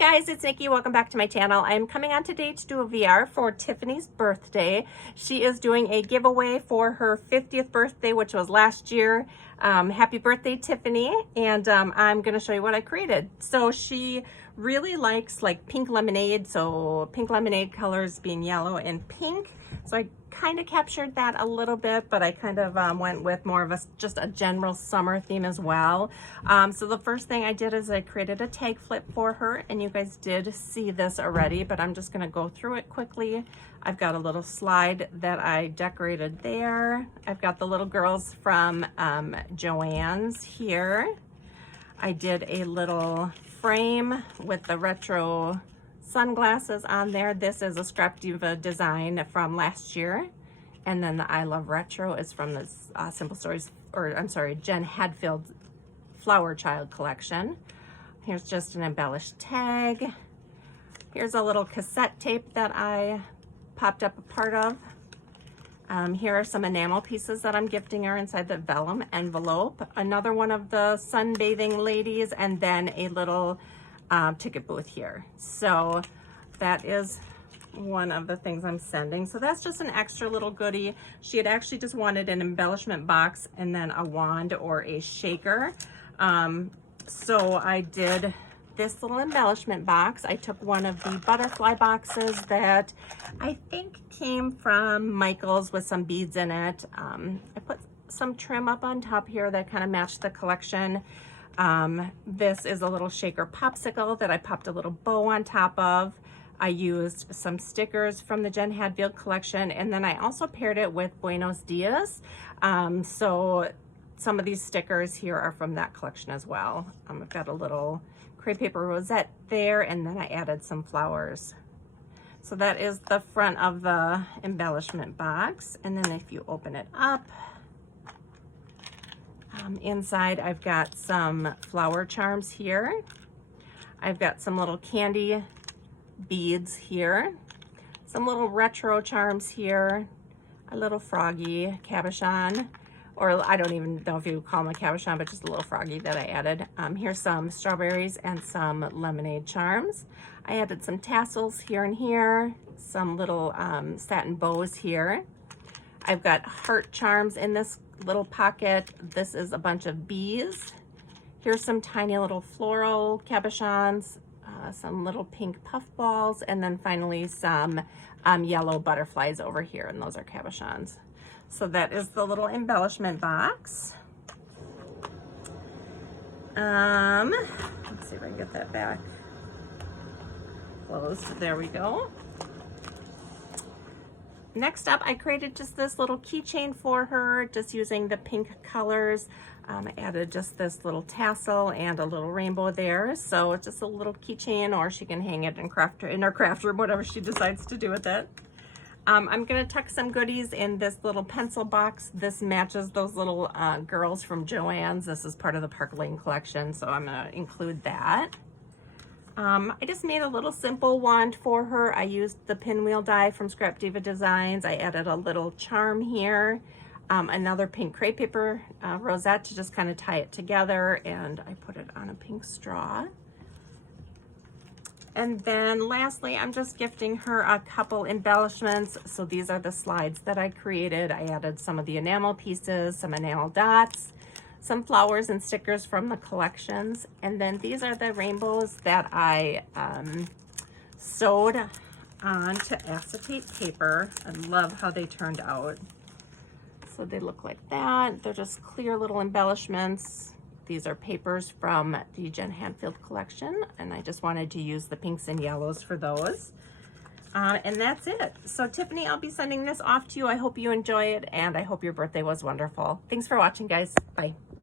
guys, it's Nikki. Welcome back to my channel. I'm coming on today to do a VR for Tiffany's birthday. She is doing a giveaway for her 50th birthday, which was last year. Happy birthday, Tiffany. And I'm going to show you what I created. So she really likes like pink lemonade. So pink lemonade colors being yellow and pink. So I kind of captured that a little bit, but I kind of went with more of just a general summer theme as well. So the first thing I did is I created a tag flip for her, and you guys did see this already, but I'm just going to go through it quickly. I've got a little slide that I decorated there. I've got the little girls from Joann's here. I did a little frame with the retro sunglasses on there. This is a Scrap Diva design from last year. And then the I Love Retro is from the Simple Stories, or I'm sorry, Jen Hadfield Flower Child collection. Here's just an embellished tag. Here's a little cassette tape that I popped up a part of. Here are some enamel pieces that I'm gifting her inside the vellum envelope. Another one of the sunbathing ladies, and then a little ticket booth here. So that is one of the things I'm sending. So that's just an extra little goodie. She had actually just wanted an embellishment box and then a wand or a shaker. So I did this little embellishment box. I took one of the butterfly boxes that I think came from Michael's with some beads in it. I put some trim up on top here that kind of matched the collection. This is a little shaker popsicle that I popped a little bow on top of. I used some stickers from the Jen Hadfield collection, and then I also paired it with Buenos Dias. So some of these stickers here are from that collection as well. I've got a little crepe paper rosette there, and then I added some flowers. So that is the front of the embellishment box. And then if you open it up, inside I've got some flower charms here. I've got some little candy beads here, some little retro charms here, a little froggy cabochon, or I don't even know if you call them a cabochon, but just a little froggy that I added. Here's some strawberries and some lemonade charms. I added some tassels here and here, some little satin bows here. I've got heart charms in this little pocket. This is a bunch of bees. Here's some tiny little floral cabochons, some little pink puff balls, and then finally some yellow butterflies over here, and those are cabochons. So that is the little embellishment box. Let's see if I can get that back closed. There we go. Next up, I created just this little keychain for her, just using the pink colors. I added just this little tassel and a little rainbow there. So it's just a little keychain, or she can hang it in her craft room, whatever she decides to do with it. I'm gonna tuck some goodies in this little pencil box. This matches those little girls from Joann's. This is part of the Park Lane collection, so I'm gonna include that. I just made a little simple wand for her. I used the pinwheel die from Scrap Diva Designs. I added a little charm here, another pink crepe paper rosette to just kind of tie it together, and I put it on a pink straw. And then lastly, I'm just gifting her a couple embellishments. So these are the slides that I created. I added some of the enamel pieces, some enamel dots, some flowers and stickers from the collections. And then these are the rainbows that I sewed onto acetate paper. I love how they turned out. So they look like that. They're just clear little embellishments. These are papers from the Jen Hadfield collection, and I just wanted to use the pinks and yellows for those. And that's it. So Tiffany, I'll be sending this off to you. I hope you enjoy it, and I hope your birthday was wonderful. Thanks for watching, guys. Bye.